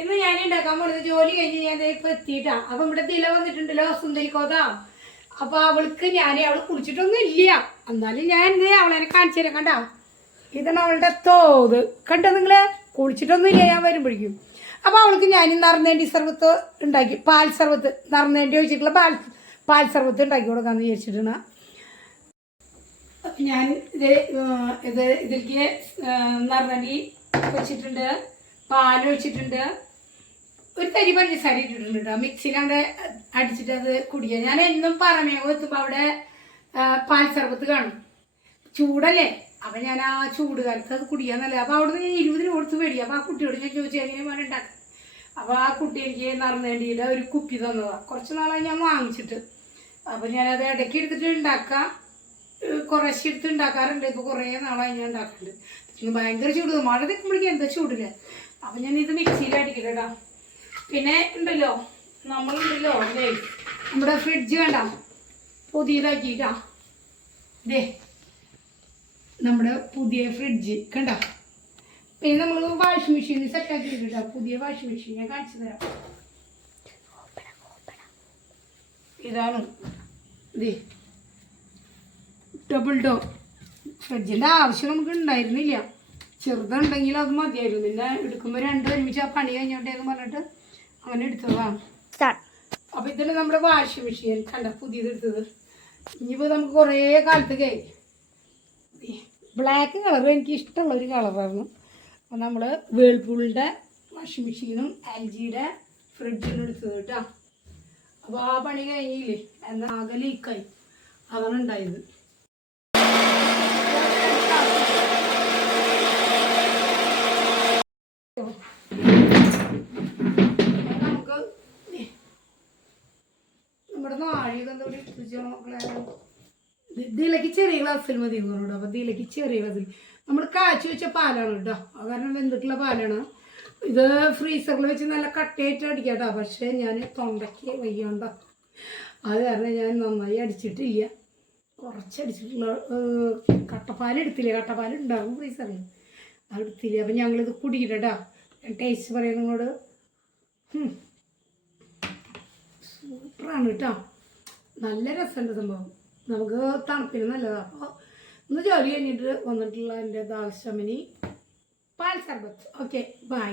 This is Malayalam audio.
ഇന്ന് ഞാൻ ഉണ്ടാക്കാൻ പോണത് ജോലി കഴിഞ്ഞ് ഞാൻ ഇപ്പൊ എത്തിയിട്ടാ. അപ്പൊ ഇവിടെ ദില വന്നിട്ടുണ്ടല്ലോ സുന്ദരിക്കോത അപ്പൊ അവൾക്ക് ഞാൻ അവൾ കുളിച്ചിട്ടൊന്നും ഇല്ല. എന്നാലും ഞാൻ എന്ത് അവളെ കാണിച്ചു തരാം കണ്ട? ഇതാണ് അവളുടെ തോത്. കണ്ടോ നിങ്ങൾ? കുളിച്ചിട്ടൊന്നും ഇല്ല ഞാൻ വരുമ്പോഴേക്കും. അപ്പൊ അവൾക്ക് ഞാൻ നറുന്നേണ്ടി സർവത്ത് ഉണ്ടാക്കി പാൽ സർവത്ത് നറുന്നേണ്ടി ഒഴിച്ചിട്ടുള്ള പാൽ പാൽ സർവത്ത് ഉണ്ടാക്കി കൊടുക്കാന്ന് വിചാരിച്ചിട്ടാണ്. ഞാൻ ഇത് ഇത് ഇതിലേക്ക് നറുന്നേണ്ടി വെച്ചിട്ടുണ്ട്. പാൽ ഒഴിച്ചിട്ടുണ്ട് ഒരു തരി പഞ്ചസാര ഇട്ടിട്ടുണ്ട് കേട്ടോ മിക്സിയിലവിടെ അടിച്ചിട്ട് അത് കുടിക്കുക. ഞാൻ എന്നും പറഞ്ഞു എത്തുമ്പോൾ അവിടെ പാൽ സർബത്ത് കാണും. ചൂടല്ലേ? അപ്പൊ ഞാൻ ആ ചൂട് കാലത്ത് അത് കുടിക്കാന്നല്ലേ അപ്പോൾ അവിടെ നിന്ന് ഇരുപതിന് കൊടുത്ത് മേടി അപ്പോൾ ആ കുട്ടിയോട് ഞാൻ ചോദിച്ചു എങ്ങനെ മോനെ ഉണ്ടാക്കും അപ്പൊ ആ കുട്ടി എനിക്ക് നറുനേണ്ടിയുടെ ഒരു കുപ്പി തന്നതാ. കുറച്ച് നാളായി ഞാൻ വാങ്ങിച്ചിട്ട്. അപ്പൊ ഞാനത് ഇടയ്ക്ക് എടുത്തിട്ട് ഉണ്ടാക്കാം. കുറേശ്ശെ എടുത്ത് ഉണ്ടാക്കാറുണ്ട്. ഇപ്പൊ കുറേ നാളായി ഞാൻ ഉണ്ടാക്കുന്നുണ്ട് ഭയങ്കര ചൂട്. മഴ നിൽക്കുമ്പോഴേക്കും എന്താ ചൂടില്ല അപ്പൊ ഞാൻ ഇത് മിക്സിയിൽ അടിക്കലടാ പിന്നെ ഉണ്ടല്ലോ നമ്മളുണ്ടല്ലോ അല്ലേ നമ്മുടെ ഫ്രിഡ്ജ് വേണ്ട പുതിയതാക്കിട്ടാ ദേ നമ്മുടെ പുതിയ ഫ്രിഡ്ജ് കണ്ട. പിന്നെ നമ്മൾ വാഷിംഗ് മെഷീൻ സെറ്റ് ആക്കിയിട്ടാ പുതിയ വാഷിംഗ് മെഷീൻ ഞാൻ കാണിച്ചു തരാം. ഇതാണ് ഡബിൾ ഡോർ ഫ്രിഡ്ജിന്റെ ആവശ്യം നമുക്ക് ഉണ്ടായിരുന്നില്ല. ചെറുതുണ്ടെങ്കിൽ അത് മതിയായിരുന്നു. പിന്നെ എടുക്കുമ്പോൾ രണ്ടും ഒരുമിച്ച് ആ പണി കഴിഞ്ഞോണ്ടേന്ന് പറഞ്ഞിട്ട് അങ്ങനെ എടുത്തതാണ് അപ്പൊ ഇതിൽ നമ്മുടെ വാഷിംഗ് മെഷീൻ. കണ്ട പുതിയത് എടുത്തത്. ഇനിയിപ്പോ നമുക്ക് കുറേ കാലത്ത് ബ്ലാക്ക് കളർ എനിക്ക് ഇഷ്ടമുള്ള ഒരു കളറായിരുന്നു അപ്പൊ നമ്മൾ വേൾപൂളിന്റെ വാഷിംഗ് മെഷീനും എൽ ജിയുടെ ഫ്രിഡ്ജിനും എടുത്തത് കേട്ടോ. അപ്പോൾ ആ പണി കഴിഞ്ഞില്ലേ? എന്നാൽ ആകെ ലീക്കായി അതാണ് ഉണ്ടായത് നമുക്ക് നമ്മുടെ നാഴിക എന്താ ഇവിടെ ഇട്ടിച്ചോ മക്കളെ? ഇതിലേക്ക് ചെറിയ ഗ്ലാസ്സിൽ മതി കേട്ടോ അപ്പോൾ ഇതിലേക്ക് ചെറിയ ഗ്ലാസ്സിൽ നമ്മൾ കാച്ചി വെച്ച പാലാണ് കേട്ടോ. കാരണം വെന്തിട്ടുള്ള പാലാണ്. ഇത് ഫ്രീസറിൽ വെച്ച് നല്ല കട്ടയായിട്ട് അടിക്കാം കേട്ടോ. പക്ഷേ ഞാൻ തൊണ്ടയ്ക്ക് വയ്യണ്ട. അത് കാരണം ഞാൻ നന്നായി അടിച്ചിട്ടില്ല. കുറച്ച് അടിച്ചിട്ടുള്ള കട്ടപ്പാൽ കട്ടപ്പാൽ ഉണ്ടാകും ഫ്രീസറിൽ അത് എടുത്തില്ല. അപ്പം ഞങ്ങളിത് കുടിക്കട്ടോ ടേസ്റ്റ് പറയാം നിങ്ങളോട്. സൂപ്പറാണ് കേട്ടോ. നല്ല രസമുണ്ട് സംഭവം. നമുക്ക് തണുപ്പിന് നല്ലതാണ് അപ്പോൾ ഇന്ന് ജോലി കഴിഞ്ഞിട്ട് വന്നിട്ടുള്ള എന്റെ ദാൽശമിനി പാൽ സർബത്ത്. Okay bye